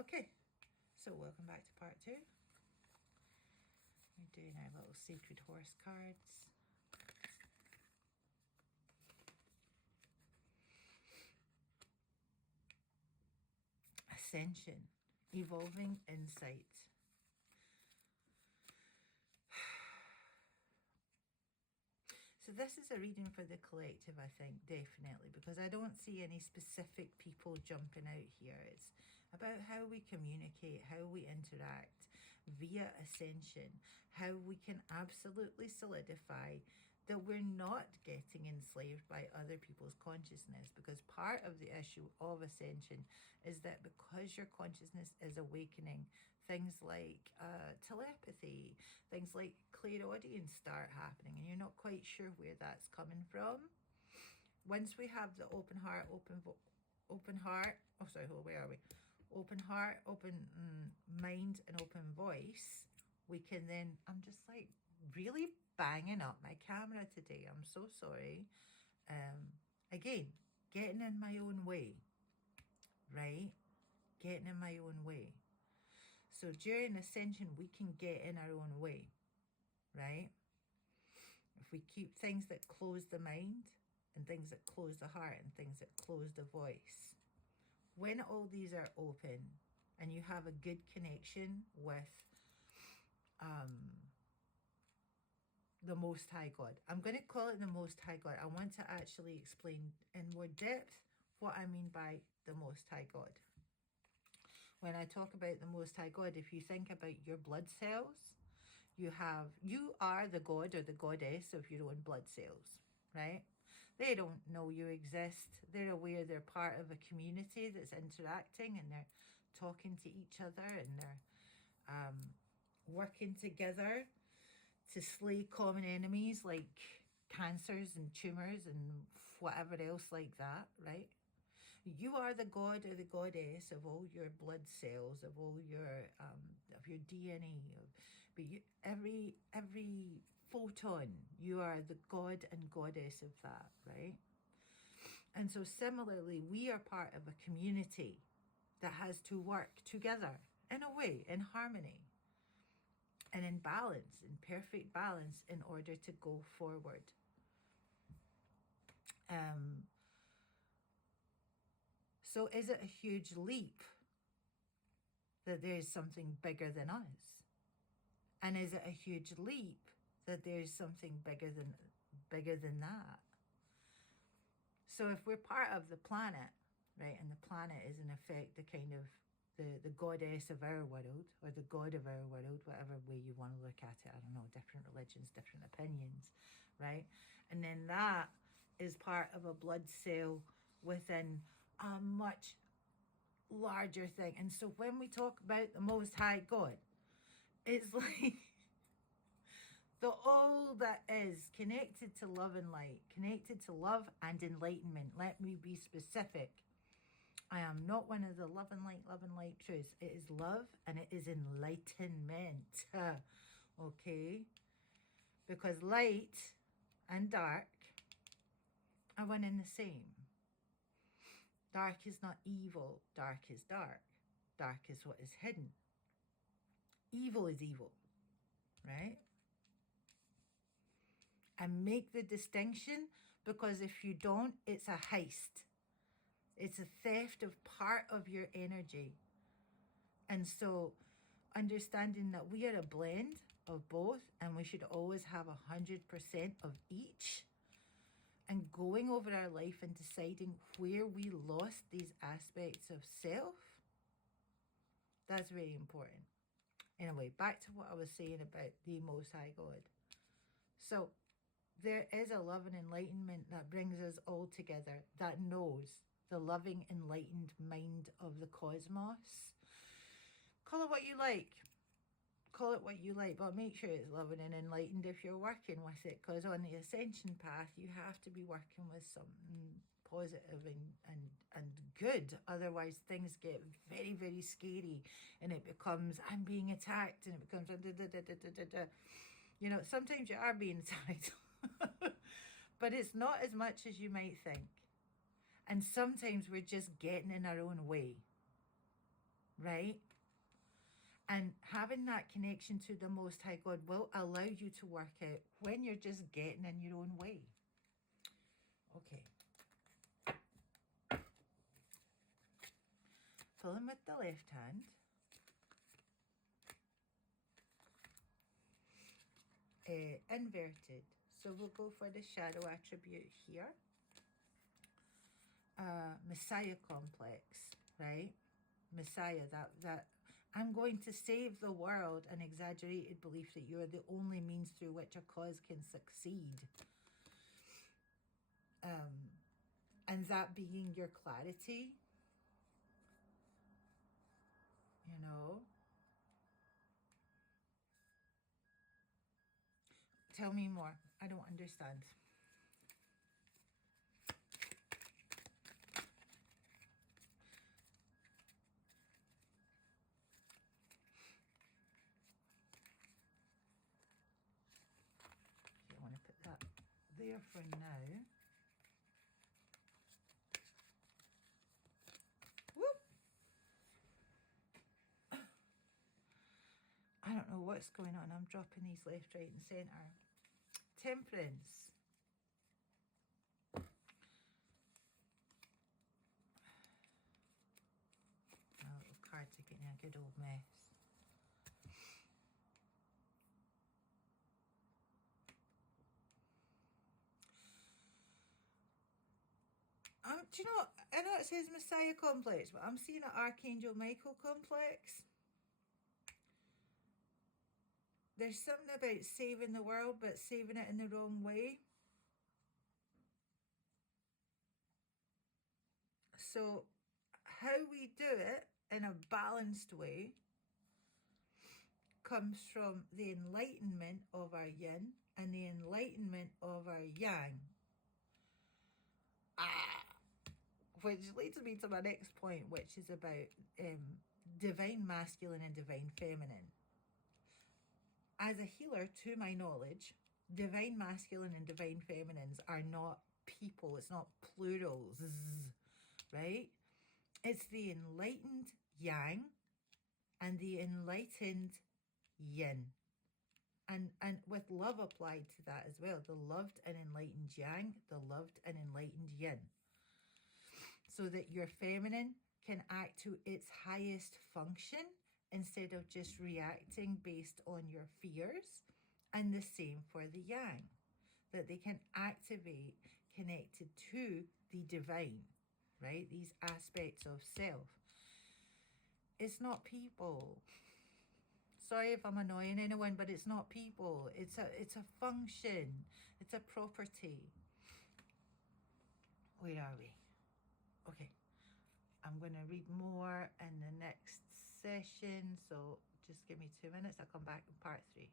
Okay, so welcome back to part 2. We're doing our little sacred horse cards. Ascension, evolving insight. So this is a reading for the collective, I think, definitely, because I don't see any specific people jumping out here. It's about how we communicate, how we interact via ascension, how we can absolutely solidify that we're not getting enslaved by other people's consciousness, because part of the issue of ascension is that because your consciousness is awakening, things like telepathy, things like clairaudience start happening, and you're not quite sure where that's coming from. Once we have the open heart, open mind and open voice, we can then, I'm just like really banging up my camera today, I'm so sorry. Again, getting in my own way, right? Getting in my own way. So during ascension, we can get in our own way, right? If we keep things that close the mind and things that close the heart and things that close the voice, when all these are open and you have a good connection with the Most High God, I'm going to call it the Most High God. I want to actually explain in more depth what I mean by the Most High God. When I talk about the Most High God, if you think about your blood cells, you are the god or the goddess of your own blood cells, right? They don't know you exist. They're aware they're part of a community that's interacting, and they're talking to each other, and they're working together to slay common enemies like cancers and tumors and whatever else like that, right? You are the god or the goddess of all your blood cells, of all your DNA, but every photon, you are the god and goddess of that, right? And so similarly, we are part of a community that has to work together in a way, in harmony and in balance, in perfect balance, in order to go forward. So is it a huge leap that there's something bigger than us? And is it a huge leap that there's something bigger than that? So if we're part of the planet, right, and the planet is in effect the kind of the goddess of our world, or the god of our world, whatever way you want to look at it, I don't know, different religions, different opinions, right? And then that is part of a blood cell within a much larger thing. And so when we talk about the Most High God, it's like the all that is connected to love and light, connected to love and enlightenment. Let me be specific. I am not one of the love and light truths. It is love and it is enlightenment. Okay? Because light and dark are one and the same. Dark is not evil. Dark is dark. Dark is what is hidden. Evil is evil. Right? And make the distinction, because if you don't, it's a heist. It's a theft of part of your energy. And so understanding that we are a blend of both, and we should always have 100% of each, and going over our life and deciding where we lost these aspects of self, that's very important. Anyway, back to what I was saying about the Most High God. So there is a love and enlightenment that brings us all together, that knows the loving, enlightened mind of the cosmos. Call it what you like. Call it what you like, but make sure it's loving and enlightened if you're working with it, because on the ascension path, you have to be working with something positive and good. Otherwise, things get very, very scary, and it becomes, I'm being attacked, and it becomes, you know, sometimes you are being attacked, but it's not as much as you might think. And sometimes we're just getting in our own way, right? And having that connection to the Most High God will allow you to work out when you're just getting in your own way. Okay. Pulling with the left hand. Inverted. So we'll go for the shadow attribute here. Messiah complex, right? Messiah, that I'm going to save the world, an exaggerated belief that you're the only means through which a cause can succeed. And that being your clarity, you know. Tell me more. I don't understand. Okay, I want to put that there for now. Whoop! I don't know what's going on. I'm dropping these left, right, and centre. Temperance. My little cards are getting a good old mess. Do you know, I know it says Messiah complex, but I'm seeing an Archangel Michael complex. There's something about saving the world, but saving it in the wrong way. So how we do it in a balanced way comes from the enlightenment of our yin and the enlightenment of our yang. Which leads me to my next point, which is about divine masculine and divine feminine. As a healer, to my knowledge, divine masculine and divine feminines are not people. It's not plurals, right? It's the enlightened yang and the enlightened yin. And with love applied to that as well. The loved and enlightened yang, the loved and enlightened yin. So that your feminine can act to its highest function instead of just reacting based on your fears. And the same for the yang. That they can activate connected to the divine, right? These aspects of self. It's not people. Sorry if I'm annoying anyone, but it's not people. It's a function. It's a property. Where are we? Okay. I'm going to read more in the next session. So just give me 2 minutes. I'll come back in part 3.